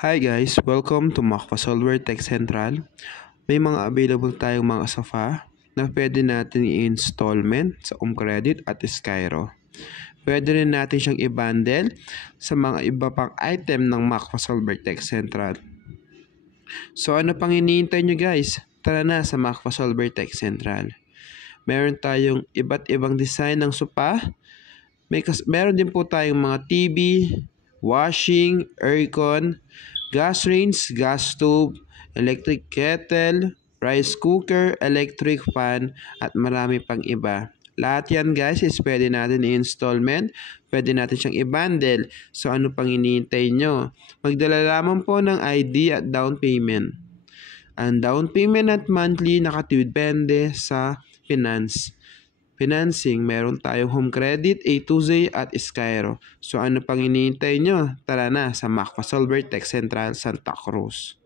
Hi guys, welcome to Macfa Solver Tech Central. May mga available tayong mga sofa na pwede natin i-installment sa Credit at Skyro. Pwede rin natin siyang i-bundle sa mga iba pang item ng Macfa Solver Tech Central. So ano pang iniintay nyo guys? Tara na sa Macfa Solver Tech Central. Meron tayong iba't ibang design ng sofa. Meron din po tayong mga TV, washing, aircon, gas range, gas stove, electric kettle, rice cooker, electric fan, at marami pang iba. Lahat yan guys is pwede natin i-installment, pwede natin siyang i-bundle. So ano pang iniintay nyo? Magdala lamang po ng ID at down payment. Ang down payment at monthly nakadepende sa financing, meron tayong Home Credit, A2Z at Skyro. So ano pang iniintay nyo? Tara na sa Macfa Solver Tech Central Santa Cruz.